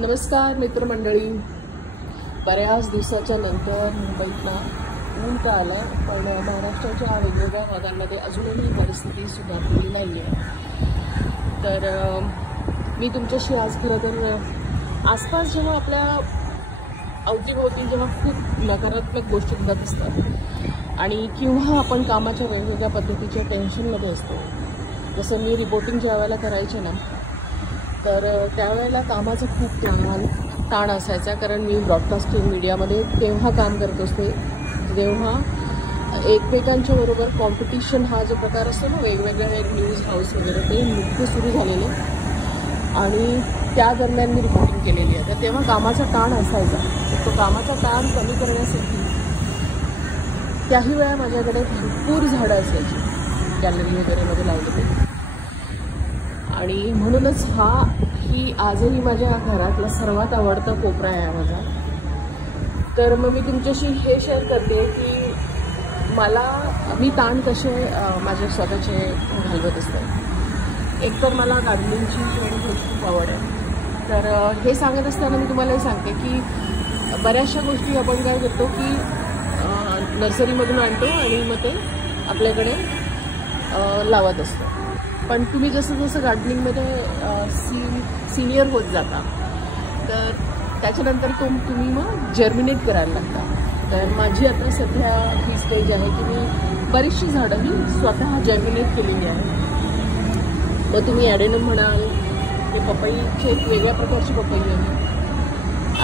नमस्कार मित्रमंडळी. बऱ्याच दिवसाच्या नंतर मुंबईतनं ऊन तर आलं, पण महाराष्ट्राच्या वेगवेगळ्या भागांमध्ये अजूनही परिस्थिती सुधारलेली नाही आहे. तर मी तुमच्याशी आज खरं तर आसपास जेव्हा आपल्या अवतीभोवती जेव्हा खूप नकारात्मक गोष्टी घडत असतात आणि किंवा आपण कामाच्या वेगवेगळ्या पद्धतीच्या टेन्शनमध्ये असतो, जसं मी रिपोर्टिंग ज्या वेळेला करायचे ना, तर त्यावेळेला कामाचा खूप ताण असायचा. कारण मी ब्रॉडकास्टिंग मीडियामध्ये तेव्हा काम करत असते जेव्हा एकमेकांच्या बरोबर कॉम्पिटिशन हा जो प्रकार असतो ना, वेगवेगळ्या न्यूज हाऊस वगैरे ते नुकते सुरू झालेले आणि त्या दरम्यान मी रिपोर्टिंग केलेली आहे. तर तेव्हा कामाचा ताण असायचा. तो कामाचा ताण कमी करण्यासाठी त्याही वेळा माझ्याकडे भरपूर झाडं असायची गॅलरी वगैरेमध्ये लावलेली, आणि म्हणूनच ही आजही माझ्या घरातला सर्वात आवडता कोपरा आहे माझा. तर मग मी तुमच्याशी हे शेअर करते की मी ताण कसे माझे स्वतःचे घालवत असते. एकतर मला गार्डनिंगची खूप आवड आहे. तर हे सांगत असताना मी तुम्हाला हे सांगते की बऱ्याचशा गोष्टी आपण काय करतो की नर्सरीमधून आणतो आणि मग ते आपल्याकडे लावत असतो. पण तुम्ही जसं जसं गार्डनिंगमध्ये सिनियर होत जाता, तर त्याच्यानंतर तुम्ही मग जर्मिनेट करायला लागता. तर माझी आता सध्या ही स्टेज आहे की मी बरीचशी झाडं ही स्वतः जर्मिनेट केलेली आहे. मग तुम्ही ॲडेनम म्हणाल, ते पपईचे एक वेगळ्या प्रकारची पपई आहे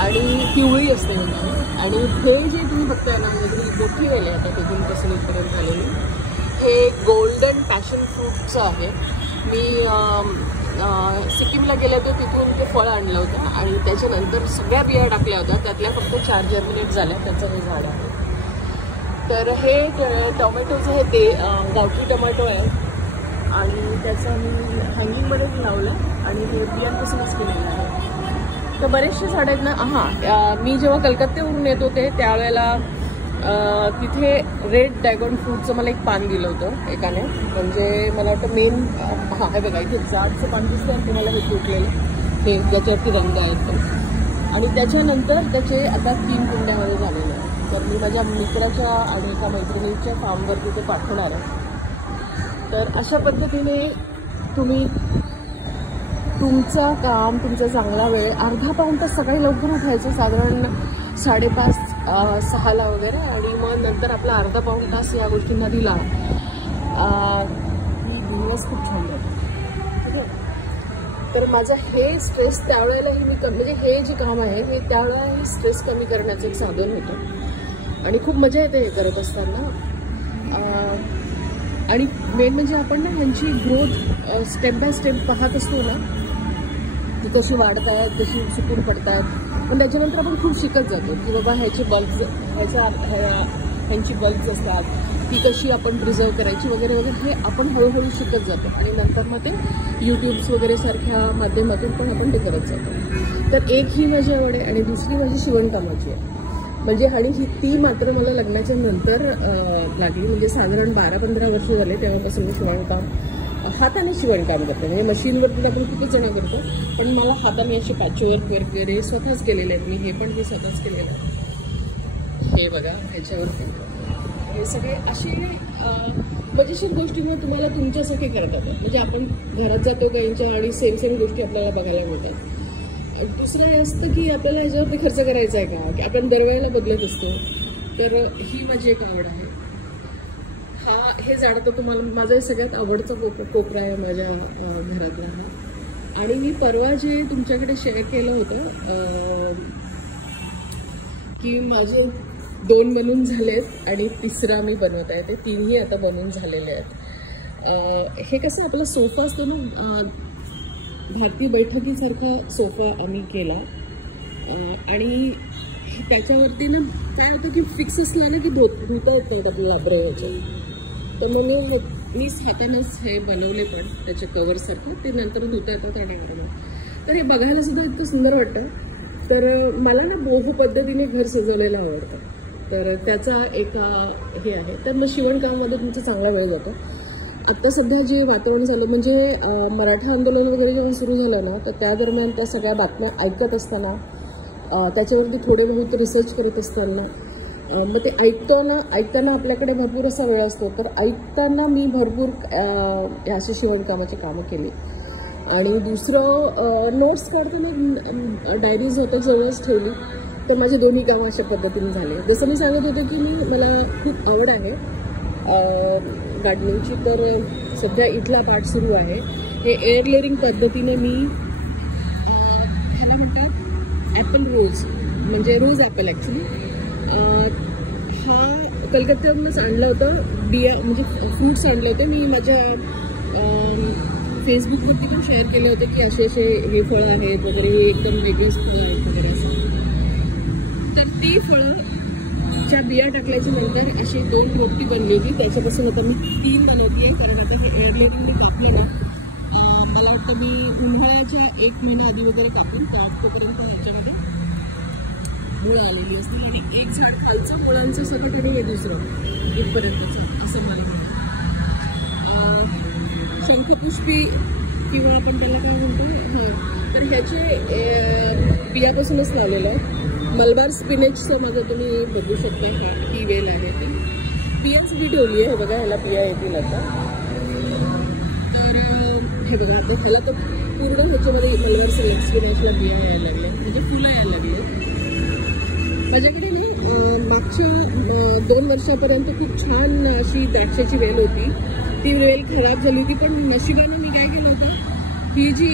आणि पिवळी असते म्हणजे. आणि हे जे तुम्ही बघताय ना, म्हणजे मोठी वेल आहे आता तिथून इथपर्यंत झालेली, हे गोल्डन पॅशन फ्रूटचं आहे. मी सिक्कीमला गेले होते, तिथून ते फळ आणलं होतं आणि त्याच्यानंतर सगळ्या बिया टाकल्या होत्या. त्यातल्या फक्त 4 जर्मिनेट झाल्या. त्याचं हे झाड आहे. तर हे टोमॅटोचं हे ते गावठी टोमॅटो आहे आणि त्याचं मी हँगिंगमध्येच लावलं आहे आणि हे बियांपासूनच केलेलं आहे. तर बरेचसे झाड आहेत ना. मी जेव्हा कलकत्त्यावरून येत होते त्यावेळेला तिथे रेड ड्रॅगन फ्रूटचं मला एक पान दिलं होतं एकाने. म्हणजे मला वाटतं मेन हे बघा, इथे जाडचं पान दिसतं तुम्हाला, हे तुटलेलं, हे ज्याच्यावरती रंग आहेत ते. आणि त्याच्यानंतर त्याचे आता 3 कुंड्यामध्ये झालेले आहे. तर मी माझ्या मित्राच्या आणि एका मैत्रिणीच्या फार्मवरती ते पाठवणार आहे. तर अशा पद्धतीने तुम्ही तुमचं काम, तुमचा चांगला वेळ, अर्धा पाऊण तास सकाळी लवकर उठायचं, साधारण 5:30-6ला वगैरे, आणि मग नंतर आपला अर्धा पाऊण तास या गोष्टींना दिला की दिवस खूप छान जातो. ठीक आहे. तर माझं हे स्ट्रेस त्यावेळेलाही म्हणजे हे जे काम आहे हे त्यावेळेलाही स्ट्रेस कमी करण्याचं एक साधन होतं आणि खूप मजा येते हे करत असताना. आणि मेन म्हणजे आपण ना ह्यांची ग्रोथ स्टेप बाय स्टेप पाहत असतो ना, ती कशी वाढत आहेत, कशी सुकून पडतात. पण त्याच्यानंतर आपण खूप शिकत जातो की बाबा ह्याचे बल्ब्स, ह्यांची बल्ब्स असतात, ती कशी आपण प्रिझर्व करायची वगैरे वगैरे, हे आपण हळूहळू शिकत जातो. आणि नंतर मग ते यूट्यूब्स वगैरे सारख्या माध्यमातून पण आपण ते करत जातो. तर एक ही माझी आवड आहे आणि दुसरी माझी शिवणकामाची आहे. म्हणजे आणि ती मात्र मला लग्नाच्या नंतर लागली. म्हणजे साधारण 12-15 वर्ष झाले तेव्हापासून मी शिवणकाम, हाताने शिवणकाम करते. म्हणजे मशीनवरती आपण खूपच जण करतो, पण मला हाताने असे पॅचवर्क वगैरे स्वतःच केलेले आहेत. मी हे स्वतःच केलेलं आहे. हे बघा, ह्याच्यावरती हे सगळे असे मजेशीर गोष्टींना तुम्हाला तुमच्यासाठी करतात. म्हणजे आपण घरात जातो गाईंच्या आणि सेम गोष्टी आपल्याला बघायला मिळतात. दुसरं हे असतं की आपल्याला ह्याच्यावरती खर्च करायचा आहे का, की आपण दरवेळेला बदलत असतो. तर ही माझी एक आवड आहे. हे झाड तर तुम्हाला माझं सगळ्यात आवडतं कोपरा आहे माझ्या घरातला हा. आणि मी परवा जे तुमच्याकडे शेअर केलं होतं की माझे 2 बनून झालेत आणि 3रा मी बनवत आहे. ते 3ही आता बनून झालेले आहेत. हे कसं आपला सोफा असतो ना, भारतीय बैठकीसारखा सोफा आम्ही केला आणि त्याच्यावरती ना काय होतं की फिक्स असला ना की धुता येत नाहीत आपल्याला ब्रव्याच्या. तर मग मी हातानेच हे बनवले, पण त्याचे कवरसारखं ते नंतर धुता येतात आणि तर हे बघायला सुद्धा इतकं सुंदर वाटतं. तर मला ना बोहो पद्धतीने घर सजवलेलं आवडतं. तर त्याचा एक हे आहे. तर मग शिवणकामामध्ये तुमचा चांगला वेळ जातो. आता सध्या जे वातावरण झालं म्हणजे मराठा आंदोलन वगैरे जेव्हा सुरू झालं ना, तर त्या दरम्यान त्या सगळ्या बातम्या ऐकत असताना, त्याच्यावरती थोडे बहुत रिसर्च करत असताना, मग ते ऐकताना आपल्याकडे भरपूर असा वेळ असतो, तर ऐकताना मी भरपूर असे शिवणकामाची कामं केली. आणि दुसरं नोट्स काढताना डायरीज होत्या जवळच ठेवली, तर माझे दोन्ही कामं अशा पद्धतीने झाले. जसं मी सांगत होते की मला खूप आवड आहे गार्डनिंगची, तर सध्या इथला पार्ट सुरू आहे. हे एअर लेअरिंग पद्धतीने मी ह्याला म्हणतात ॲपल रोज, म्हणजे रोज ॲपल ॲक्च्युली. हा कलकत्त्यावरूनच आणलं होतं, बिया म्हणजे फ्रूट्स आणले होते. मी माझ्या फेसबुकवरती पण शेअर केले होते की असे हे फळं आहेत वगैरे, हे एकदम वेगळीच फळं आहेत वगैरे असं. तर ती फळंच्या बिया टाकल्याच्या नंतर अशी 2 रोपटी बनली होती. त्याच्यापासून आता मी 3 बनवते आहे, कारण आता हे एअर लेअरिंग मी कापले ना, मला वाटतं मी उन्हाळ्याच्या 1 महिना आधी वगैरे कापून तोपर्यंत ह्याच्यामध्ये मुळं आलेली असते. आणि एक झाड खालचं मुळांचं सकट आणि हे दुसरं इथपर्यंतचं असं मला म्हणतं. शंखपुष्पी किंवा आपण त्याला काय म्हणतो, हां, तर ह्याचे बियापासूनच लावलेलं आहे. मलबार स्पिनेचचं माझं तुम्ही बघू शकता, ही वेल आहे ती बियांच बी ठेवली आहे. हे बघा, ह्याला बिया येतील आता. तर हे बघा, आता ह्याला तर पूर्ण ह्याच्यामध्ये मलबार स्पिनेचला बिया यायला लागल्या, म्हणजे फुलं यायला लागले. माझ्याकडे मागच्या 2 वर्षापर्यंत खूप छान अशी द्राक्षाची वेल होती. ती वेल खराब झाली होती, पण नशिबानं मी काय केलं होतं, ही जी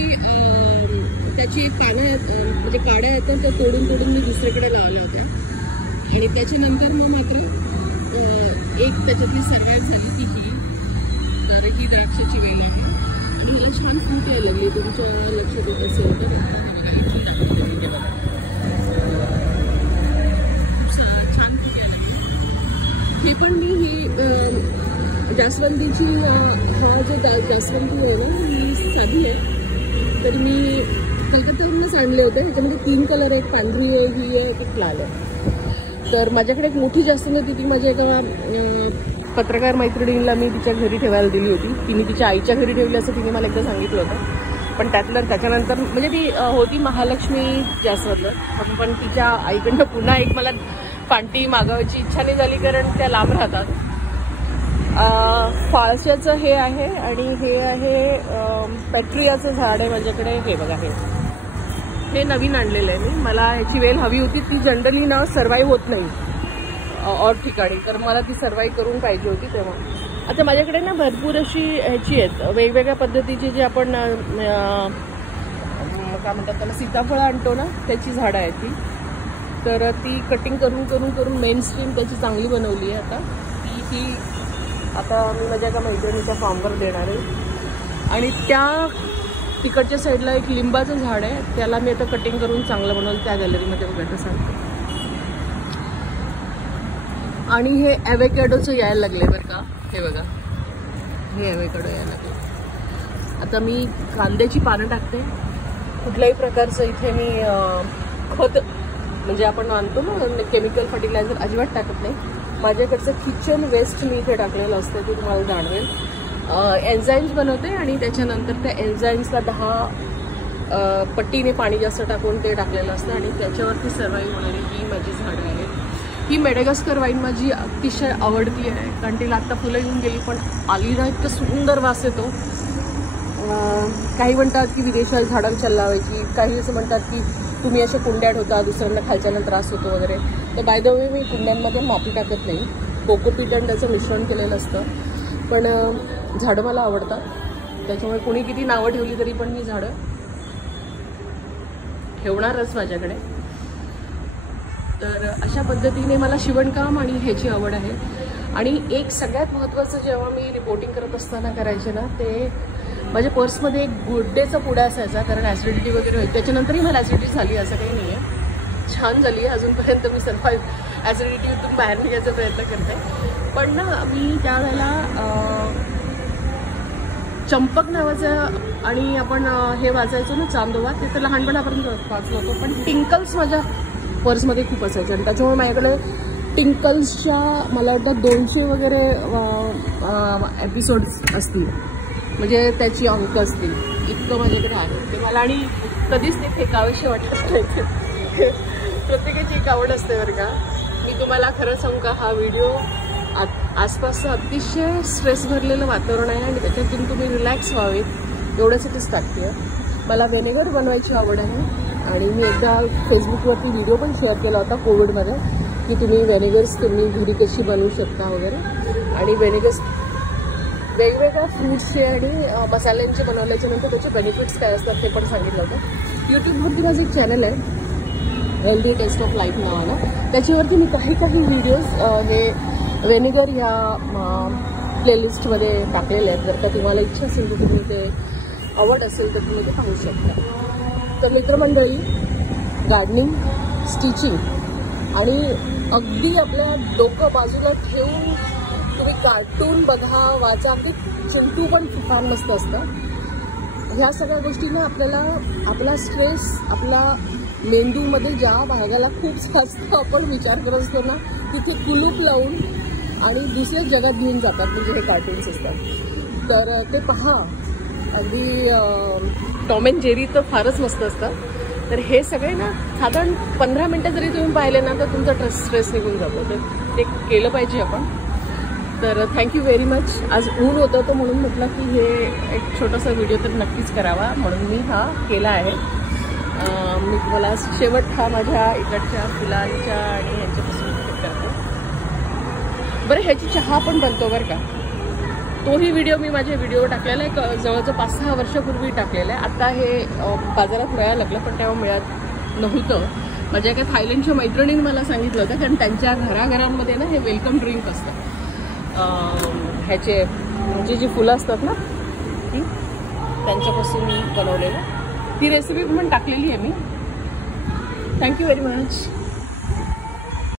त्याची पानं म्हणजे काड्या येतात त्या तोडून मी दुसरीकडे लावल्या होत्या. आणि त्याच्यानंतर मग मात्र एक त्याच्यातली सर्वाईव्ह झाली ती ही. तर ही द्राक्षाची वेल आहे आणि ह्याला छान फूट यायला लागली. तुमच्या लक्षात येत असेल तर छान फूट यायला लागली. हे पण मी ही जास्वंदीची, हा जो जास्वंदी आहे ना, ही साधी आहे. तर मी कलकत्त्यावरूनच आणले होते. ह्याच्यामध्ये 3 कलर आहेत, पांढरी आहे, ही आहे, एक लाल आहे. तर माझ्याकडे एक मोठी जास्वंदी होती, ती माझ्या एका पत्रकार मैत्रिणीला मी तिच्या घरी ठेवायला दिली होती. तिने तिच्या आईच्या घरी ठेवली असं तिने मला एकदा सांगितलं होतं. पण त्याच्यानंतर म्हणजे ती होती महालक्ष्मी जास्वंद, पण तिच्या आईकडनं पुन्हा एक मला पांटी मागवायची इच्छा नाही झाली, कारण त्या लांब राहतात. फाळशाचं हे आहे आणि हे आहे पेट्रियाचं झाड आहे माझ्याकडे. हे बघा, हे नवीन आणलेलं आहे मी. मला ह्याची वेल हवी होती, ती जनरली ना सर्वाईव्ह होत नाही और ठिकाणी, तर मला ती सर्वाईव्ह करून पाहिजे होती तेव्हा. आता माझ्याकडे ना भरपूर अशी ह्याची आहेत वेगवेगळ्या पद्धतीची, जी आपण काय म्हणतात त्याला, सीताफळं आणतो ना, त्याची झाडं आहेत ती. तर ती कटिंग करून मेन स्ट्रीम त्याची चांगली बनवली आहे. आता ही आता मी माझ्या एका मैत्रिणीच्या फार्मवर देणार आहे. आणि त्या तिकडच्या साईडला एक लिंबाचं झाड आहे, त्याला मी आता कटिंग करून चांगलं बनवलं, त्या गॅलरीमध्ये वगैरे सांगते. आणि हे ॲव्होकॅडोचं यायला लागले बरं का. हे बघा, हे ॲव्होकॅडो यायला लागले. आता मी कांद्याची पानं टाकते. कुठल्याही प्रकारचं इथे मी खत म्हणजे आपण आणतो ना केमिकल फर्टिलायझर अजिबात टाकत नाही. माझ्याकडचं किचन वेस्ट मी इथे टाकलेलं असतं, ते तुम्हाला जाणवेल. एन्झाईम्स बनवते आणि त्याच्यानंतर त्या एन्झाईम्सला 10 पट्टीने पाणी जास्त टाकून ते टाकलेलं असतं आणि त्याच्यावरती सर्वाईव्ह होणारी ही माझी झाडं आहेत. ही मेडेगास्कर वाईन माझी अतिशय आवडती आहे, कारण तिला आत्ता फुलं येऊन गेली, पण आली ना इतकं सुंदर वास येतो. काही म्हणतात की विदेशात झाडांच्या लावायची, काही असं म्हणतात की तुम्ही अशा कुंड्यात होता, दुसऱ्यांना खालच्यानं त्रास होतो वगैरे. तर बाय द वे मी कुंड्यांमध्ये माती टाकत नाही, कोकोपीट आणि त्याचं मिश्रण केलेलं असतं. पण झाडं मला आवडतात, त्याच्यामुळे कोणी किती नावं ठेवली तरी पण मी झाडं ठेवणारच माझ्याकडे. तर अशा पद्धतीने मला शिवणकाम आणि ह्याची आवड आहे. आणि एक सगळ्यात महत्त्वाचं जेव्हा मी रिपोर्टिंग करत असताना करायचे ना, ते माझ्या पर्समध्ये एक गुड डेचा पुडा असायचा, कारण ॲसिडिटी वगैरे होईल. त्याच्यानंतरही मला ॲसिडिटी झाली असं काही नाही आहे, छान झाली आहे अजूनपर्यंत. मी सर्वाईव्ह ॲसिडिटीतून बाहेर निघायचा प्रयत्न करते. पण ना मी त्यावेळेला चंपक नावाचं आणि आपण हे वाचायचो ना चांदोबा, ते तर लहानपणापर्यंत वाचलं होतं, पण टिंकल्स माझ्या पर्समध्ये खूप असायचे आणि त्याच्यामुळे माझ्याकडे टिंकल्सच्या मला वाटतं 200 वगैरे एपिसोड्स असतील, म्हणजे त्याची अंक असतील, इतकं माझ्याकडे आहे ते. मला आणि कधीच ते फेकावेसे वाटत नाही. प्रत्येकाची एक आवड असते बरं का. मी तुम्हाला खरं सांगू का, हा व्हिडिओ आसपासचं अतिशय स्ट्रेस भरलेलं वातावरण आहे आणि त्याच्यातून तुम्ही रिलॅक्स व्हावेत एवढ्यासाठीच टाकते. मला व्हिनेगर बनवायची आवड आहे आणि मी एकदा फेसबुकवरती व्हिडिओ पण शेअर केला होता कोविडमध्ये की तुम्ही व्हिनेगर्स तुम्ही घरी कशी बनवू शकता वगैरे. आणि व्हिनेगर्स वेगवेगळ्या फ्रूट्सचे आणि मसाल्यांचे बनवल्याच्या नंतर त्याचे बेनिफिट्स काय असतात ते पण सांगितलं होतं. यूट्यूबवरती माझं एक चॅनल आहे हेल्दी टेस्ट ऑफ लाईफ नावानं. त्याच्यावरती मी काही व्हिडिओज हे व्हिनेगर या प्लेलिस्टमध्ये टाकलेले आहेत. जर का तुम्हाला इच्छा असेल तर तुम्ही ते आवड असेल तर तुम्ही ते पाहू शकता. तर मित्रमंडळी, गार्डनिंग, स्टिचिंग आणि अगदी आपल्या डोकं बाजूला ठेवून तुम्ही कार्टून बघा, वाचा, अगदी चिंटू पण फार मस्त असतं. ह्या सगळ्या गोष्टींना आपल्याला आपला स्ट्रेस, आपला मेंदूमध्ये ज्या भागाला खूप जास्त आपण विचार करत असतो ना, तिथे कुलूप लावून आणि दुसऱ्याच जगात घेऊन जातात, म्हणजे हे कार्टून्स असतात. तर ते पहा, अगदी टॉम अँड जेरी तर फारच मस्त असतं. तर हे सगळे ना साधारण 15 मिनटं जरी तुम्ही पाहिले ना तर तुमचा स्ट्रेस निघून जातो. तर ते केलं पाहिजे आपण. तर थँक्यू व्हेरी मच. आज ऊन होतं तर म्हणून म्हटलं की हे एक छोटासा व्हिडिओ तर नक्कीच करावा, म्हणून मी हा केला आहे. मी तुम्हाला शेवट हा माझ्या इकडच्या फुलांच्या आणि ह्यांच्यापासून करते. बरं, ह्याची चहा पण बनतो बरं का. तोही व्हिडिओ मी माझे व्हिडिओ टाकलेला आहे, जवळजवळ 5-6 वर्षापूर्वी टाकलेला आहे. आता हे बाजारात मिळायला लागलं, पण तेव्हा मिळत नव्हतं. माझ्या एका थायलंडच्या मैत्रिणीने मला सांगितलं होतं, कारण त्यांच्या घराघरांमध्ये ना हे वेलकम ड्रिंक असतं. ह्याचे म्हणजे जी फुलं असतात ना ती त्यांच्यापासून बनवलेलं. ती रेसिपी पण टाकलेली आहे मी. Thank you very much.